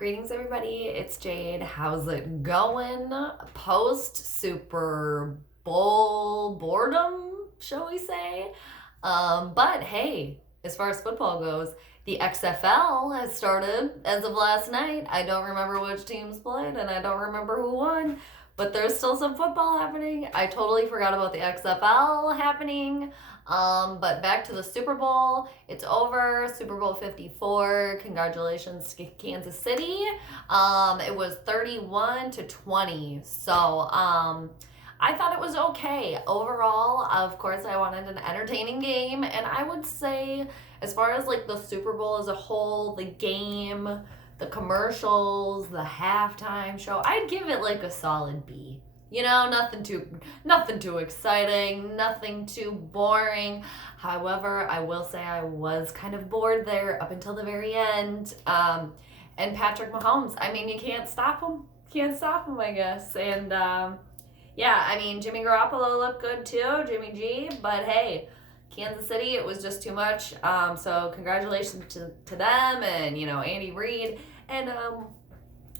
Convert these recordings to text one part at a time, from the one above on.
Greetings, everybody. It's Jade. How's it going? Post Super Bowl boredom, shall we say? But hey, as far as football goes, the XFL has started as of last night. I don't remember which teams played and I don't remember who won, but there's still some football happening. I totally forgot about the XFL happening. But back to the Super Bowl. It's over. Super Bowl 54. Congratulations to Kansas City. It was 31-20. So, I thought it was okay. Overall, of course, I wanted an entertaining game. And I would say, as far as like the Super Bowl as a whole, the game, the commercials, the halftime show, I'd give it like a solid B. You know, nothing too exciting, nothing too boring. However, I will say I was kind of bored there up until the very end. And Patrick Mahomes, I mean, you can't stop him. Can't stop him, I guess. And yeah, I mean, Jimmy Garoppolo looked good too, Jimmy G. But hey, Kansas City, it was just too much. So congratulations to them and, you know, Andy Reid. And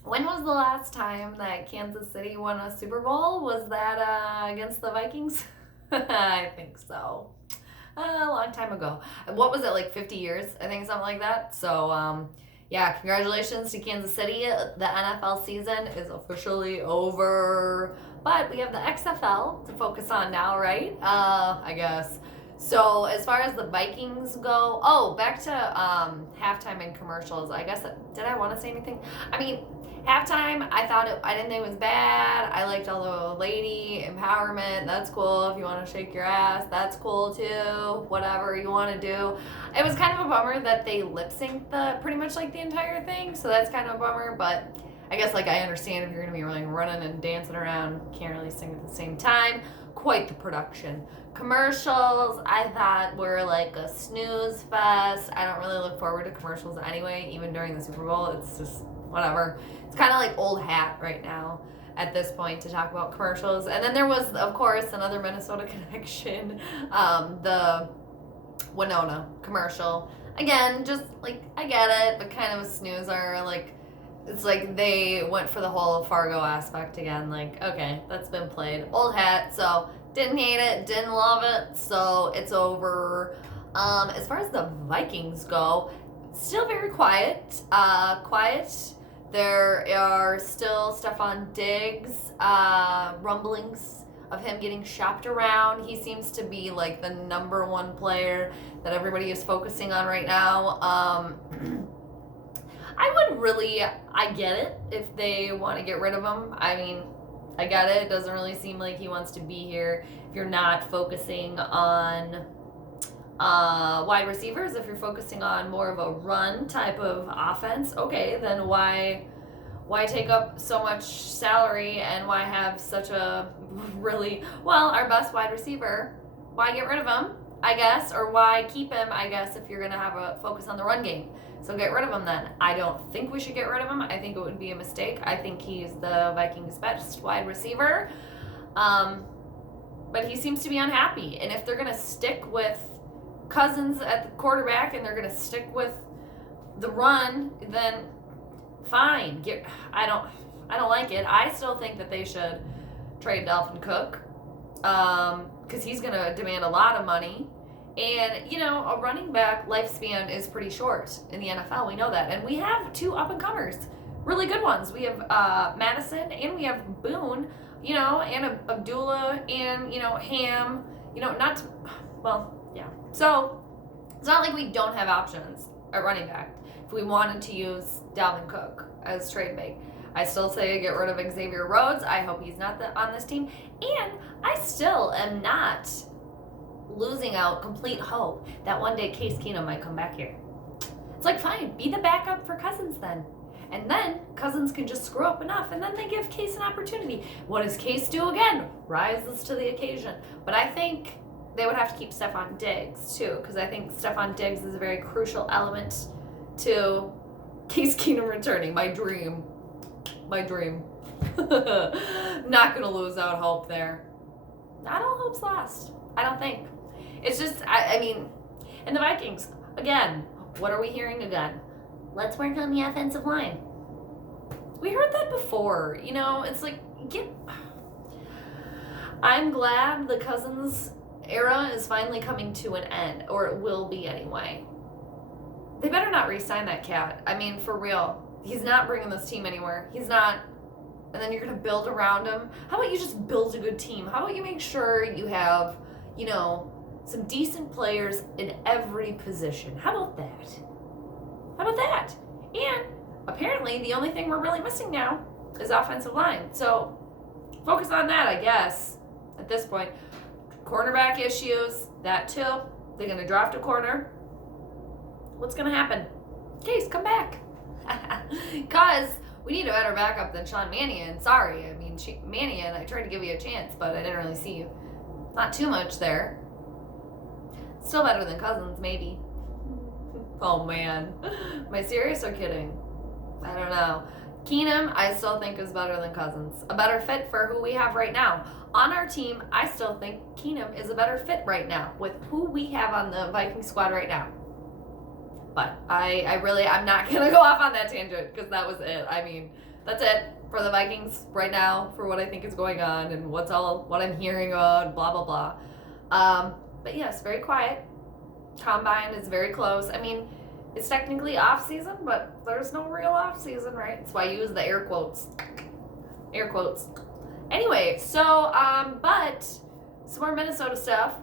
when was the last time that Kansas City won a Super Bowl? Was that against the Vikings? I think so. A long time ago. What was it, like 50 years? I think something like that. So, yeah, congratulations to Kansas City. The NFL season is officially over. But we have the XFL to focus on now, right? I guess. So as far as the Vikings go, back to halftime and commercials. I guess, did I want to say anything? I mean, halftime, I didn't think it was bad. I liked all the lady empowerment. That's cool. If you want to shake your ass, that's cool too. Whatever you want to do. It was kind of a bummer that they lip synced pretty much like the entire thing. So that's kind of a bummer. But I guess like I understand if you're gonna be like running and dancing around, can't really sing at the same time. Quite the production. Commercials, I thought were like a snooze fest. I don't really look forward to commercials anyway, even during the Super Bowl. It's just whatever. It's kind of like old hat right now at this point to talk about commercials. And then there was, of course, another Minnesota connection, the Winona commercial. Again, just like, I get it, but kind of a snoozer. Like, it's like they went for the whole Fargo aspect again. Like, okay, that's been played. Old hat, so didn't hate it, didn't love it, so it's over. As far as the Vikings go, still very quiet. There are still Stephon Diggs rumblings of him getting shopped around. He seems to be like the number one player that everybody is focusing on right now. I get it if they want to get rid of him. I mean, I get it. It doesn't really seem like he wants to be here. If you're not focusing on wide receivers, if you're focusing on more of a run type of offense, okay, then why take up so much salary and why have such a our best wide receiver? Why get rid of him, I guess, or why keep him, I guess, if you're going to have a focus on the run game? So get rid of him then. I don't think we should get rid of him. I think it would be a mistake. I think he's the Vikings' best wide receiver. But he seems to be unhappy. And if they're going to stick with Cousins at the quarterback and they're going to stick with the run, then fine. I don't like it. I still think that they should trade Dalvin Cook because he's going to demand a lot of money. And, you know, a running back lifespan is pretty short in the NFL. We know that. And we have two up-and-comers, really good ones. We have Madison and we have Boone, you know, and Abdullah and, you know, Ham, you know, yeah. So it's not like we don't have options at running back if we wanted to use Dalvin Cook as trade bait. I still say get rid of Xavier Rhodes. I hope he's not on this team. And I still am not losing out complete hope that one day Case Keenum might come back here. It's like, fine, be the backup for Cousins then. And then Cousins can just screw up enough, and then they give Case an opportunity. What does Case do again? Rises to the occasion. But I think they would have to keep Stephon Diggs, too, because I think Stephon Diggs is a very crucial element to Case Keenum returning. My dream. Not going to lose out hope there. Not all hope's lost. I don't think. It's just, I mean, and the Vikings, again, what are we hearing again? Let's work on the offensive line. We heard that before. You know, it's like, I'm glad the Cousins era is finally coming to an end, or it will be anyway. They better not re-sign that cat. I mean, for real. He's not bringing this team anywhere. He's not. And then you're going to build around him. How about you just build a good team? How about you make sure you have, you know, some decent players in every position? How about that? How about that? And apparently the only thing we're really missing now is offensive line. So focus on that, I guess, at this point. Cornerback issues, that too. They're going to draft a corner. What's going to happen? Case, come back. Because we need a better backup than Sean Mannion. Sorry. I mean, Mannion, I tried to give you a chance, but I didn't really see not too much there. Still better than Cousins, maybe. Oh, man. Am I serious or kidding? I don't know. Keenum, I still think is better than Cousins. A better fit for who we have right now. On our team, I still think Keenum is a better fit right now with who we have on the Viking squad right now. But I'm not going to go off on that tangent because that was it. I mean, that's it for the Vikings right now for what I think is going on and what I'm hearing on, blah, blah, blah. But yes, very quiet. Combine is very close. I mean, it's technically off season, but there's no real off season, right? That's why I use the air quotes. Air quotes. Anyway, so, but some more Minnesota stuff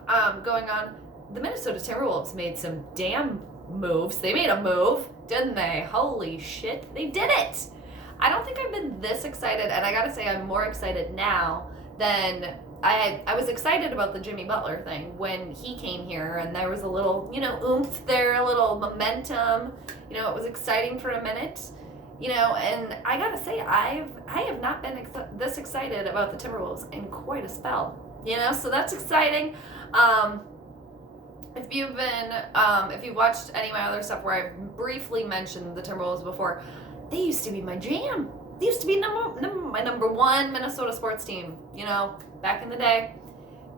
going on. The Minnesota Timberwolves made some damn moves. They made a move, didn't they? Holy shit, they did it! I don't think I've been this excited, and I gotta say I'm more excited now than I was excited about the Jimmy Butler thing when he came here, and there was a little, you know, oomph there, a little momentum. You know, it was exciting for a minute. You know, and I gotta say I have not been this excited about the Timberwolves in quite a spell. You know, so that's exciting. If you've watched any of my other stuff where I've briefly mentioned the Timberwolves before, they used to be my jam. They used to be my number one Minnesota sports team, you know, back in the day.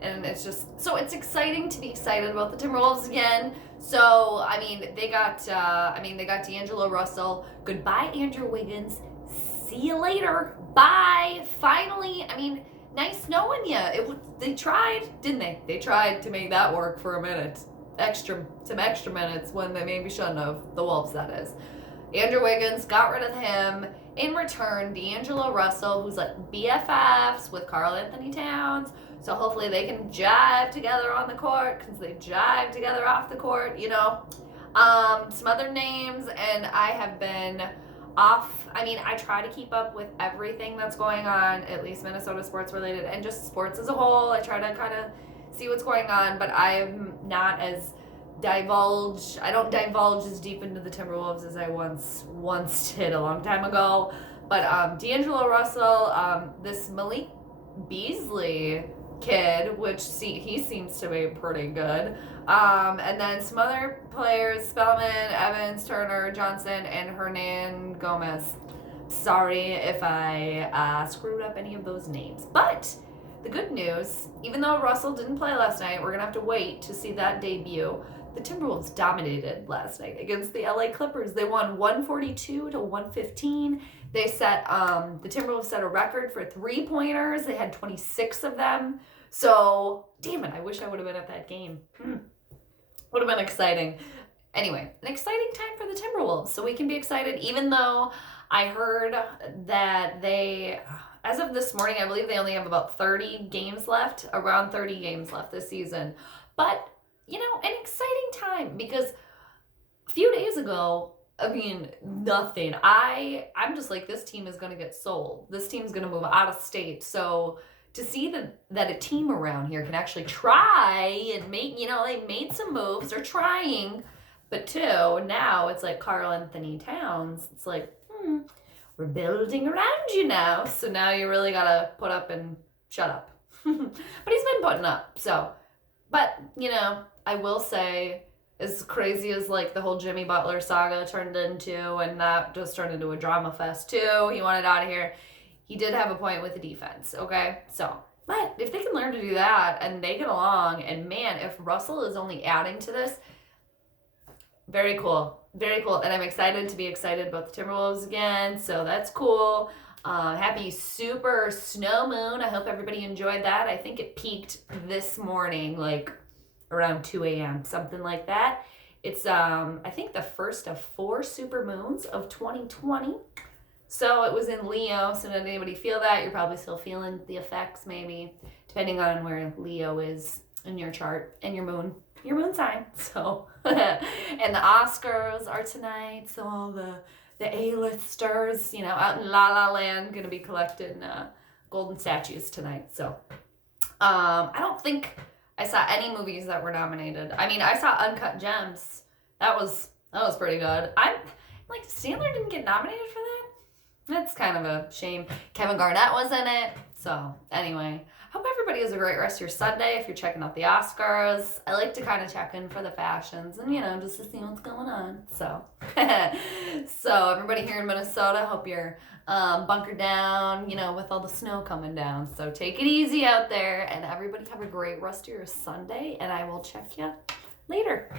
And it's just, so it's exciting to be excited about the Timberwolves again. So, I mean, they got D'Angelo Russell. Goodbye, Andrew Wiggins. See you later. Bye. Finally, I mean, nice knowing you. They tried, didn't they? They tried to make that work for a minute. Some extra minutes when they maybe shouldn't have. The Wolves, that is. Andrew Wiggins, got rid of him. In return, D'Angelo Russell, who's like BFFs with Karl Anthony Towns. So hopefully they can jive together on the court because they jive together off the court, you know. Some other names, and I have been off. I mean, I try to keep up with everything that's going on, at least Minnesota sports related, and just sports as a whole. I try to kind of see what's going on, but I'm not as I don't divulge as deep into the Timberwolves as I once did a long time ago. But D'Angelo Russell, this Malik Beasley kid, which he seems to be pretty good. And then some other players, Spellman, Evans, Turner, Johnson, and Hernan Gomez. Sorry if I screwed up any of those names. But the good news, even though Russell didn't play last night, we're going to have to wait to see that debut. The Timberwolves dominated last night against the LA Clippers. They won 142-115. They the Timberwolves set a record for 3-pointers. They had 26 of them. So, damn it, I wish I would have been at that game. Would have been exciting. Anyway, an exciting time for the Timberwolves. So we can be excited, even though I heard that as of this morning, I believe they only have about 30 games left, around 30 games left this season. But, you know, an exciting time because a few days ago, I mean, nothing. I'm just like, this team is going to get sold. This team's going to move out of state. So to see that a team around here can actually try and make, you know, they made some moves. They're trying. But two, now it's like Karl Anthony Towns. It's like, we're building around you now. So now you really got to put up and shut up. But he's been putting up. So, but, you know, I will say, as crazy as like the whole Jimmy Butler saga turned into, and that just turned into a drama fest too. He wanted out of here. He did have a point with the defense, okay? So, but if they can learn to do that and they get along, and man, if Russell is only adding to this, very cool. very cool. And I'm excited to be excited about the Timberwolves again. So that's cool. Happy super snow moon. I hope everybody enjoyed that. I think it peaked this morning, like around 2 a.m., something like that. It's, I think, the first of 4 super moons of 2020. So it was in Leo. So did anybody feel that? You're probably still feeling the effects, maybe, depending on where Leo is in your chart and your moon sign. So, and the Oscars are tonight. So all the A-listers, you know, out in La La Land, gonna be collecting golden statues tonight. So, I don't think I saw any movies that were nominated. I mean, I saw Uncut Gems. That was pretty good. I'm like, Sandler didn't get nominated for that. That's kind of a shame. Kevin Garnett was in it. So anyway, hope everybody has a great rest of your Sunday. If you're checking out the Oscars, I like to kind of check in for the fashions and, you know, just to see what's going on. So, so everybody here in Minnesota, hope you're bunkered down, you know, with all the snow coming down. So take it easy out there, and everybody have a great rest of your Sunday, and I will check you later.